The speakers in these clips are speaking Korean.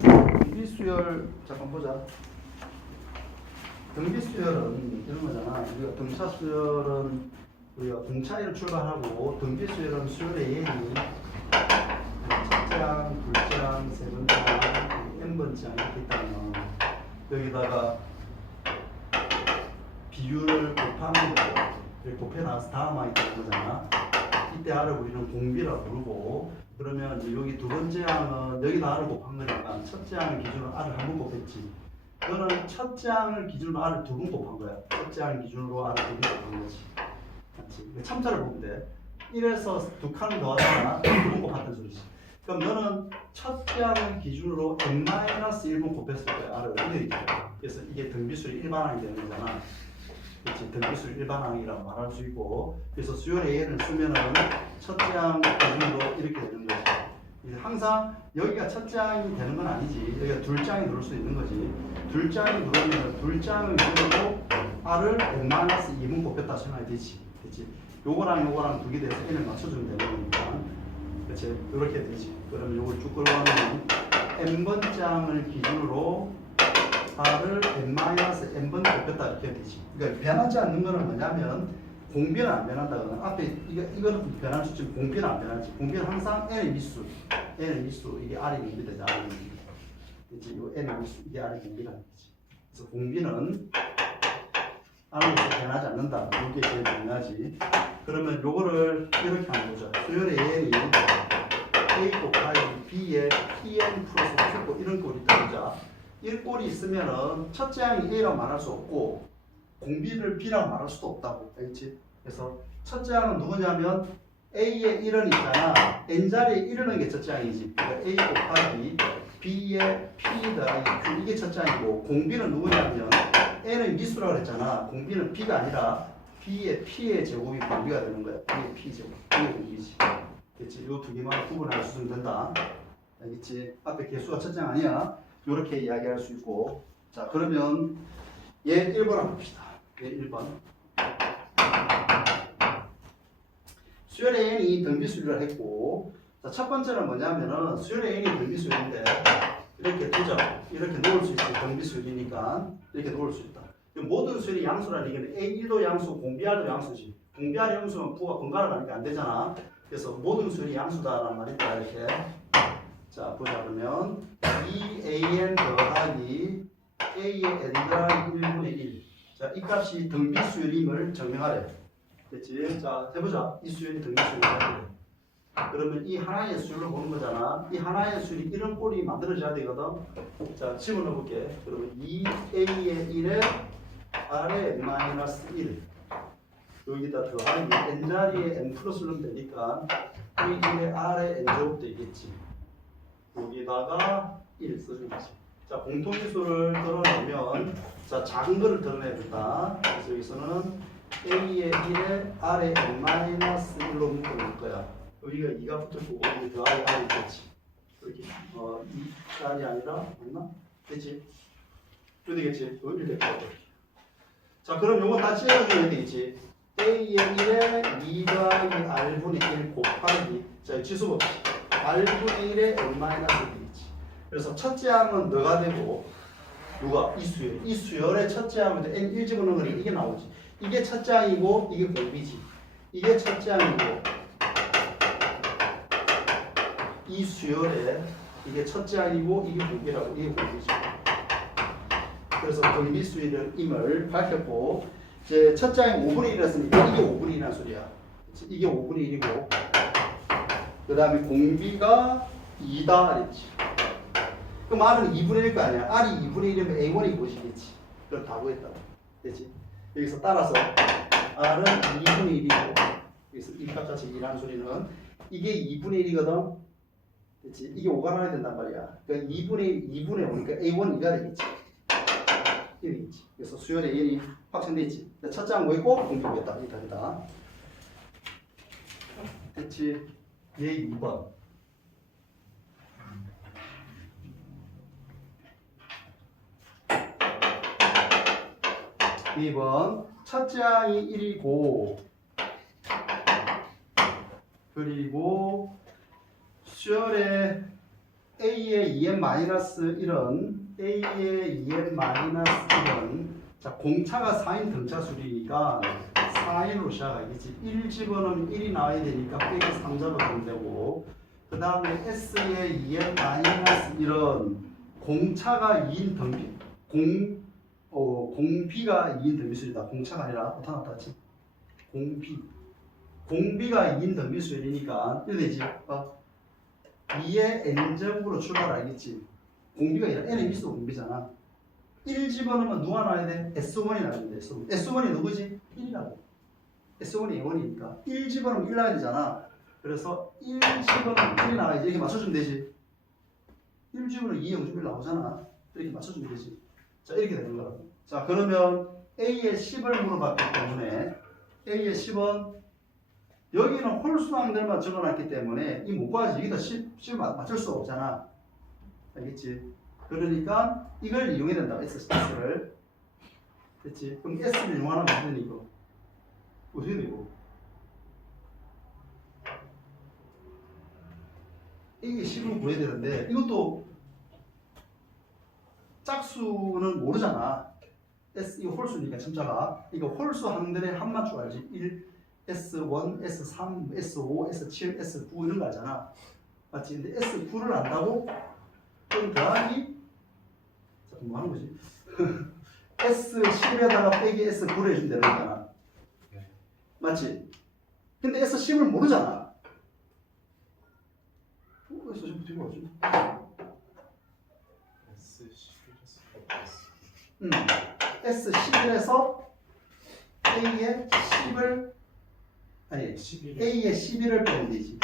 등비수열 잠깐 보자. 등비수열은 이런 거잖아. 우리가 등차수열은 우리가 공차이를 출발하고 등비수열은 수열의 예이 첫째 항, 둘째 항, 세 번째 항, n번째 항 이렇게 있다면 여기다가 비율을 곱하는 거고 이렇게 곱해놔서 다음 항이 되는 거잖아. 이때 R을 우리는 공비라 부르고 그러면 이제 여기 두 번째 항은 여기다 R을 곱한 거니까 첫째 항을 기준으로 R을 한 번 곱했지. 너는 첫째 항을 기준으로 R을 두 번 곱한 거야. 첫째 항 기준으로 R을 두 번 곱한 거지. 맞지? 참자를 보면 돼. 1에서 두 칸을 더하잖아. 두 번 곱했던 소리지. 그럼 너는 첫째 항을 기준으로 n-1번 곱했을 거야. R을 이렇게. 그래서 이게 등비수의 일반항이 되는 거잖아. 그렇지, 등비수의 일반항이라고 말할 수 있고, 그래서 수열의 예를 쓰면은 첫째 항 기준으로 이렇게 되는 거지. 항상 여기가 첫째 항이 되는 건 아니지. 여기가 둘째 항이 들어올 수 있는 거지. 둘째 항이 들어오면 둘째 항을 기준으로 R을 n-2번 곱했다 생각이 되지. 그렇지. 요거랑 두 개 돼서 n을 맞춰주면 되는 거니까. 그렇지. 이렇게 되지. 그러면 요걸 쭉 끌어가면 n번째 항을 기준으로 R을 n-n번 곱했다 이렇게 되지. 그러니까 변하지 않는 거는 뭐냐면 공비는 안 변한다거나 앞에 이거는 변할 수 있지만 공비는 안 변하지. 공비는 항상 n의 미수, 이게 R이 공비되지. R이 공비. 이제 요 n의 미수 이게 R이 공비라는 거지. 그래서 공비는 R로서 변하지 않는다. 이게 제일 중요하지. 그러면 요거를 이렇게 한번 보자. 수열의 n이 a 곱하기 b의 pn 플러스 q 이런 꼴이 있다 보자. 1꼴이 있으면은 첫째 항이 A라고 말할 수 없고 공비를 B라고 말할 수도 없다고. 알겠지? 그래서 첫째 항은 누구냐면 A의 1은 있잖아. N자리에 1은 게 첫째 항이지. 그러니까 A 곱하기 B의 P 더하기 Q 이게 첫째 항이고 공비는 누구냐면 N은 미수라고 그랬잖아. 공비는 B가 아니라 B의 P의 제곱이 공비가 되는 거야. B의 P 제곱. B의 공비지. 그렇지? 이 두 개만 구분할 수 있으면 된다. 알겠지? 앞에 개수가 첫째 항 아니야. 이렇게 이야기할 수 있고. 자, 그러면 얘 1번 한번 봅시다. 얘 1번. 수열의 n이 등비수열을 했고, 자, 첫 번째는 뭐냐면은 수열의 n이 등비수열인데 이렇게 두죠. 이렇게 놓을 수 있어. 등비수열이니까 이렇게 놓을 수 있다. 모든 수열이 양수라는 얘기는 A1도 양수, 공비R도 양수지. 공비R 양수는 부가 분간을 하니까 안 되잖아. 그래서 모든 수열이 양수다라는 말이 있다. 이렇게. 자, 보자. 그러면 2an 더하기 a의 n 더하기 1분의 1. 자, 이 값이 등비수열임을 증명하래. 됐지? 자, 해보자. 이 수열이 등비수열이야. 그러면 이 하나의 수열로 보는 거잖아. 이 하나의 수열이 이런 꼴이 만들어져야 되거든. 자, 집어넣어 볼게. 그러면 2a의 1에 r의 n-1. 여기다 더하기 n자리에 n 플러스 넣으면 되니까 a 1에 r의 n제곱 되겠지. 여기다가 1 써주는 거지. 자, 공통지수를 드러내면, 자, 작은 거를 드러내야 된다. 그래서 여기서는 A의 1에 R의 n-1로 묶어놓을 거야. 여기가 2가 붙었고, 여기 더하기 R이 있겠지. 이렇게, 2R이 아니라, 맞나? 됐지? 이렇게 되겠지? 여기 이렇게 되겠지. 자, 그럼 요거 다 찢어줘야 되겠지. A의 1에 2 더하기 R분의 1 곱하기, 자, 지수법칙. R분의 1에 n-1이 되겠지. 그래서 첫째 항은 너가 되고 누가? 이 수열. 이 수열의 첫째 항은 n 1 집어넣으면 이게 나오지. 이게 첫째 항이고 이게 공비지. 이게 첫째 항이고 이 수열에 이게 첫째 항이고 이게 공비라고. 이게 공비지. 그래서 공비 수열임을 밝혔고 이제 첫째 항이 5분의 1이었으니까 이게 5분의 1이라는 소리야. 이게 5분의 1이고 그 다음에 공비가 2다 그랬지. 그럼 R은 2분의 1거 아니야. R이 2분의 1이면 A1이 무엇이겠지. 그걸 다 구했다고. 됐지? 여기서 따라서 R은 2분의 1이고 여기서 이 값같이 2라는 소리는 이게 2분의 1이거든. 됐지? 이게 5가 나와야 된단 말이야. 그러니까 2분의 5니까 A1 2가 되겠지. 이렇게 되겠지. 그래서 수열의 n이 확정돼 있지. 첫째 항 뭐있고 공비 구했다. 이 답이다. 됐지? 얘 2번. 2번 첫째 항이 1이고 그리고 수열의 A의 2n-1은 A의 2n-1은 자 공차가 4인 등차수리니까 4인으로 시작하겠지. 1 집어넣으면 1이 나와야 되니까 빼기 3 잡아주면 되고 그 다음에 S의 2n-1은 공차가 2인 등비 공비가 2인 등비수이다. 공차가 아니라 어디다 놨다지? 공비가 2인 등비수이니까 이래 되지. 2의 n제곱으로 출발하겠지. 공비가 아니라 n의 미수 공비잖아. 1 집어넣으면 누가 나와야 돼? S1이 나와야 돼. S1이 누구지? 1이라고. S1이 A1이니까 1 집어넣으면 1 나와야 되잖아. 그래서 1 집어넣으면 1이 나와야지. 이렇게 맞춰주면 되지. 1 집어넣으면 2, 0, 1 나오잖아. 이렇게 맞춰주면 되지. 자 이렇게 되는 거라고. 자 그러면 A의 10을 물어봤기 때문에 A의 10은 여기는 홀수항들만 적어놨기 때문에 이 못 구하지. 여기다 10 맞출 수 없잖아. 알겠지? 그러니까 이걸 이용해야 된다. S를. 됐지? 그럼 S를 이용하면 안 되니 이거. 어떻게 돼 이거? 이게 10을 구해야 되는데 이것도 짝수는 모르잖아. S 이거 홀수니까 첨자가 이거 홀수 항들의 합만 줄 알지? 1, S1, S3, S5, S7, S9 이런 거 알잖아. 맞지? 근데 S9를 안다고? 그럼 더하기 뭐 하는 거지? S10에다가 빼기 S9를 해주면 되는 거잖아. 맞지? 근데 S10을 모르잖아. S10 어떻게 하지? S11에서 A의 10을 아니 A의 11을 빼면 되지.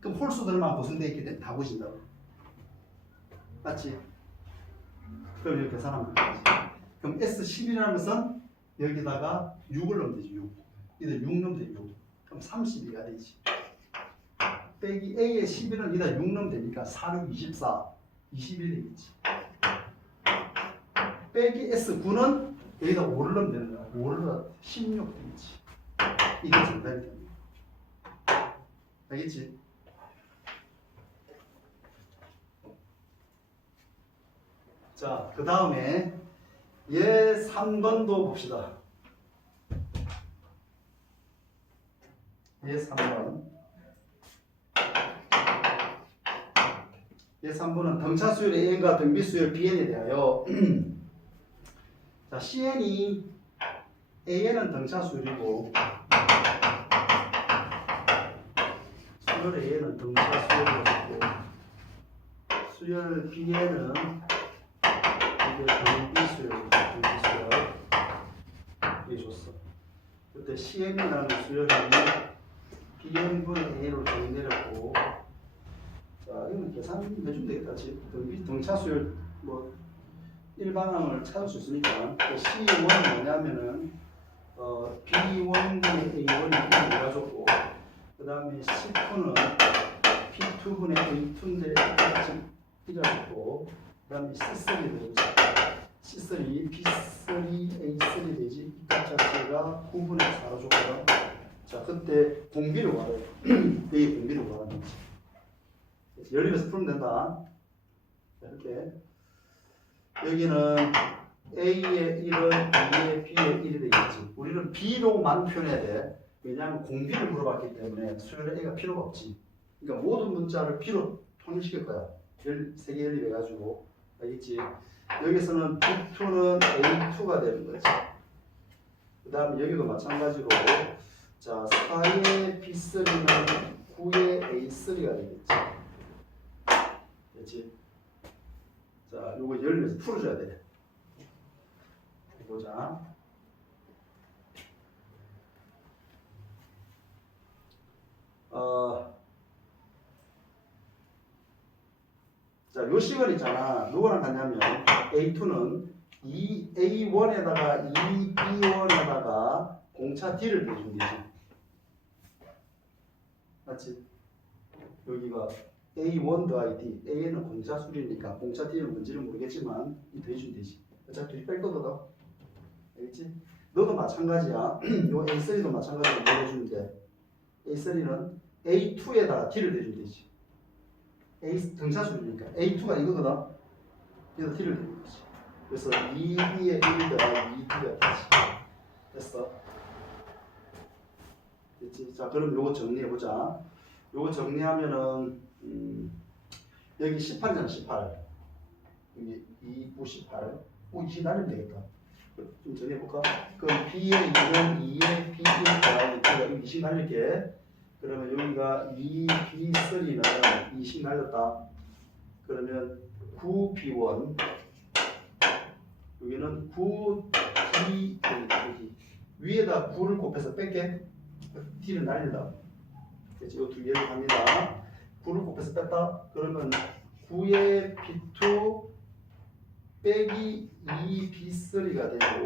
그럼 홀수들만 고정되어 있기 때문에 다 보신다고. 맞지? 그럼 이렇게 계산하면 되지. 그럼 S11이라는 것은 여기다가 6을 넣으면 되지. 6. 이제 6 넣으면 되지. 6. 그럼 32가 되지. 빼기 A의 11은 여기다 6 넣으면 되니까 4, 6, 24, 21 되겠지. 빼기 S9는 여기다 5를 넣으면 되는 거야. 5를 넣으면 16 되겠지. 이게 정답이 됩니다. 알겠지? 자, 그 다음에 얘 3번도 봅시다. 얘 3번. 얘 3번은 등차 수열 An과 등비 수열 Bn에 대하여 자, CN이 AN은 등차 수열이고 수열 A는 등차 수열이고 수열 B에는 이게 등비 수열이고 등비 수열 이게 줬어. 그때 CN이라는 수열이 Bn분의 A로 정리되었고 자 이건 계산해주면 되겠다. 등비 등차 수열 뭐 일반항을 찾을 수 있으니까 C1은 뭐냐면은 B1분의 A1이 이래가지고 그 다음에 C2는 P2분의 A2인데 이래가지고 그 다음에 C3도 되지. C3, B3, A3 되지. 이 값 자체가 9분의 4로 줬거든. 자 그때 공비를 구하래. A 공비를 구하는 거지. 열림에서 풀면 된다. 이렇게 여기는 A의 1은 B의 B의 1이 되겠지. 우리는 B로만 표현해야 돼. 왜냐하면 공비를 물어봤기 때문에 수열의 A가 필요가 없지. 그러니까 모든 문자를 B로 통일시킬 거야. 3개 연립해가지고. 알겠지? 여기서는 B2는 A2가 되는 거지. 그 다음에 여기도 마찬가지로 자 4의 B3는 9의 A3가 되겠지. 됐지? 자, 요거 열면서 풀어줘야 돼. 보자. 자, 요 식을 있잖아. 누구랑 같냐면 A2는 A1에다가 2B1에다가 공차 D를 대주면 되지. 맞지? 여기가 A1 더하기 D, A는 공차 수리니까 공차 D는 뭔지는 모르겠지만 이 더해주면 되지. 어차피 둘이 뺄 거거든. 알겠지? 너도 마찬가지야. 요 A3도 마찬가지로 뭘 해주면 돼? A3는 A2에다가 D를 대주면 되지. A 등차수니까 A2가 이거거든. 그래서 T를 내는 거지. 그래서 2B의 1과 2B가 되지. 됐어? 됐지? 자, 그럼 요거 정리해보자. 요거 정리하면은 여기 18이잖아, 18. 여기 2, 9, 18. 20 날리면 되겠다. 좀 정리해볼까? 그럼 B의 2는 2의 B1과 여기 20 날릴게. 그러면 여기가 2B3는 20 날렸다. 그러면 9B1 여기는 9D 여기 위에다 9를 곱해서 뺄게. D를 날린다. 그래서 이 두 개를 합니다. 9를 곱해서 뺐다. 그러면 9의 B2 빼기 2B3가 되고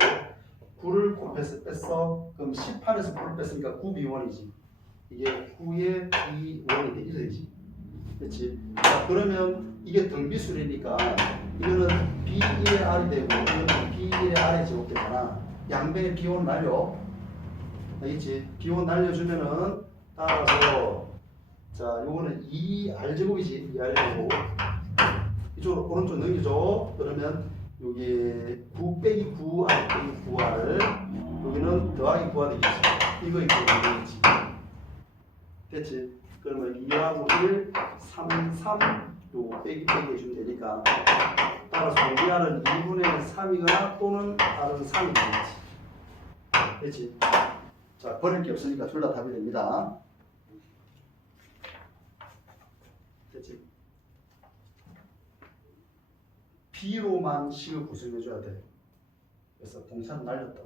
9를 곱해서 뺐어. 그럼 18에서 9를 뺐으니까 9B1이지. 이게 9의 B1이 이렇게 되지. 그렇지? 자, 그러면 이게 등비술이니까 이거는 B1의 R이 되고 이거는 B1의 R의 제곱이 되잖아. 양변에 B1 날려. 알겠지? B1 날려주면은 따라서 자 요거는 2R제곱이지. 2R제곱 이쪽으로 오른쪽 넘겨줘. 그러면 여기 9 빼기 9R 빼기 9R 여기는 더하기 9가 되겠지. 이거 있고 이거 되겠지. 됐지? 그러면 2하고 1, 3, 3 요거 빼기 해주면 되니까 따라서 우리 R은 2분의 3이거나 또는 R은 3이 되겠지. 됐지? 자, 버릴 게 없으니까 둘 다 답이 됩니다. 됐지? B로만 식을 구성해줘야 돼. 그래서 공차는 날렸다.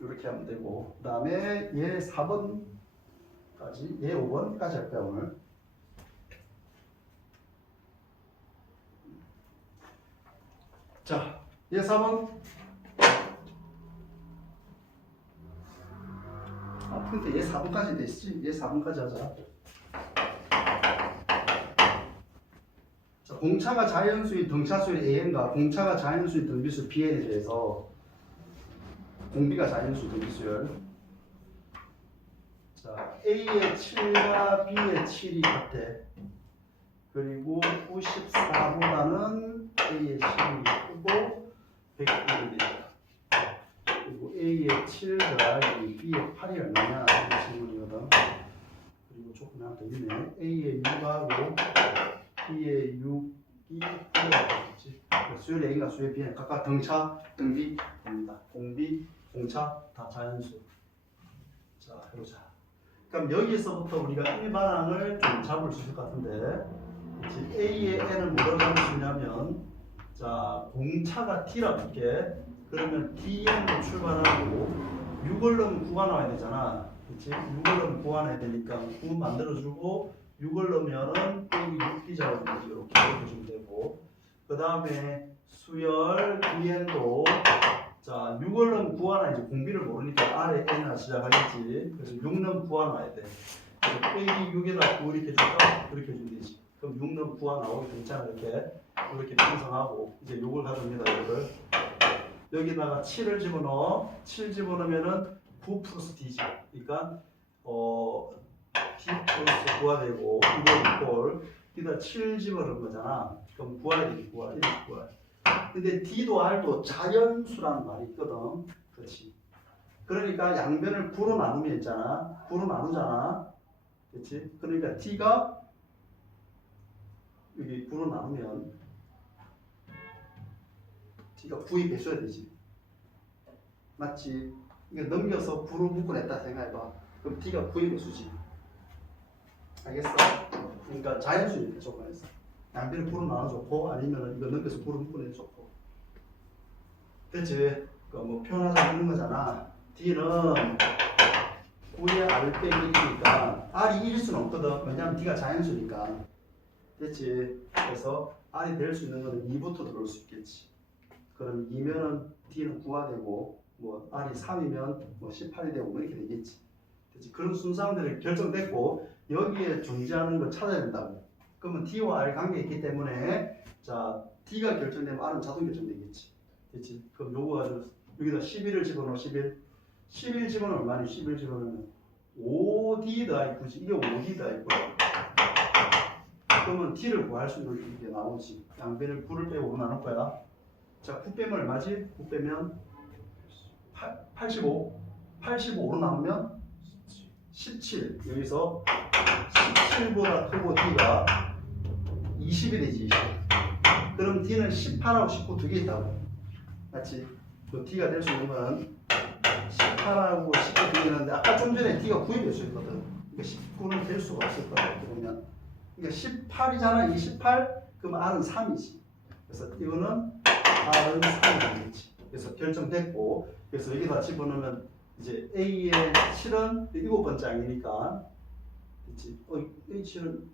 이렇게 하면 되고, 그 다음에 얘 4번까지, 얘 5번까지 할 거야, 오늘. 자, 얘 4번. 근데 얘 4번까지 됐지? 얘 4번까지 하자. 자, 공차가 자연수인 등차수인 AN과 공차가 자연수인 등비수 BN에 대해서 공비가 자연수 등비수열. 자, A의 7과 B의 7이 같아. 그리고 94보다는 A의 10이 크고 100이 되다. 그리고 A의 7 더하기 B의 8이 얼마냐 이런 질문이거든. 그리고 조금 하나 더 있네. A의 6하고 B의 6이 되겠지. 수열 A가 수열 B는 각각 등차, 등비 됩니다. 공비, 공차 다 자연수. 자, 해보자. 그럼 여기서부터 우리가 일반항을 좀 잡을 수 있을 것 같은데, A의 N을 뭐라고 잡을 수 있냐면, 자, 공차가 T라고 할게. 그러면 DN으로 출발하고 6을 넣으면 9가 나와야 되잖아. 그치? 6을 넣으면 9가 나와야 되니까 9 만들어주고 6을 넣으면은 여기 6B자로 이렇게 해주면 되고, 그 다음에 수열 DN도 자 6을 넣으면 9가 나야지. 공비를 모르니까 R에 N이나 시작하겠지. 그래서 6 넣으면 9가 나와야 돼. 그래서 빼기 6에다 9 이렇게 줄까? 그렇게 해주면 되지. 그럼 6 넣으면 9가 나오게 괜찮아. 이렇게 편성하고 이제 요걸 가져옵니다. 이거를 여기다가 7을 집어넣어. 7 집어넣으면은 9 플러스 D지. 그러니까 D 플러스 9가 되고 이거 이꼴 여기다 7 집어넣은 거잖아. 그럼 9R이 되지. 9R 이렇게 9R. 근데 D도 R도 자연수라는 말이 있거든. 그렇지. 그러니까 양변을 9로 나누면 있잖아. 9로 나누잖아. 그렇지. 그러니까 T가 여기 9로 나누면 T가 9이 배수야 되지. 맞지? 이거 넘겨서 9로 묶어냈다 생각해봐. 그럼 T가 9의 배수지. 알겠어? 그러니까 자연수니까 조건에서 양변을 9로 나눠줬고 아니면 이거 넘겨서 9로 묶어내줬고. 됐지? 뭐 표현하자 이런 거잖아. D는 9의 R 빼기 1이니까 R이 1일 수는 없거든. 왜냐면 D가 자연수니까. 됐지? 그래서 R이 될 수 있는 거는 2부터 들어올 수 있겠지. 그럼 2면은 D는 9가 되고 뭐 R이 3이면 뭐 18이 되고 뭐 이렇게 되겠지. 됐지? 그런 순서들이 결정됐고 여기에 존재하는 걸 찾아야 된다고. 그러면 D와 R 관계가 있기 때문에 자 D가 결정되면 R은 자동 결정되겠지. 됐지? 그럼 요거 가지고 여기다 11을 집어넣어. 11 집어넣으면 얼마니? 11 집어넣으면 5D 더하기 9지. 이게 5D 더하기 9야. 그러면 T를 구할 수 있는 게 나오지. 양변을 9를 빼고 5로 나눌 거야. 자, 9 빼면 얼마지? 9 빼면 85. 85로 나누면 17. 여기서 17보다 크고 D가 20이 되지. 20. 그럼 D는 18하고 19 두 개 있다고. 맞지? 그 D가 될 수 있는 거는 18하고 19 두 개 있는데 아까 좀 전에 D가 9이 될 수 있거든. 그러니까 19는 될 수가 없을 거야. 이렇게 보면. 그러니까 18이잖아. 이 18. 그럼 R은 3이지. 그래서 이거는 R은 3이 되겠지. 그래서 결정됐고. 그래서 여기다 집어넣으면 이제 A의 7은 7번째 항이니까. 그치? A 7은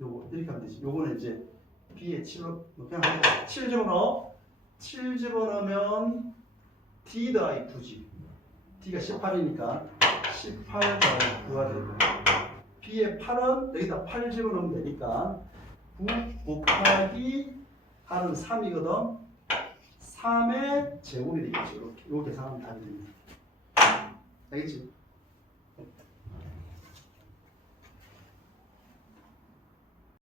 요거 이렇게 하면 되지. 요거는 이제 B의 7로 그냥 7 집어넣어. 7 집어넣으면 D 더하기 9지. D가 18이니까 18 더하기 9가 되고 B의 8은 여기다 8 집어넣으면 되니까 9 곱하기 8은 3이거든. 3의 제곱이 되겠죠. 이렇게. 요 계산하면 답이 됩니다. 알겠지?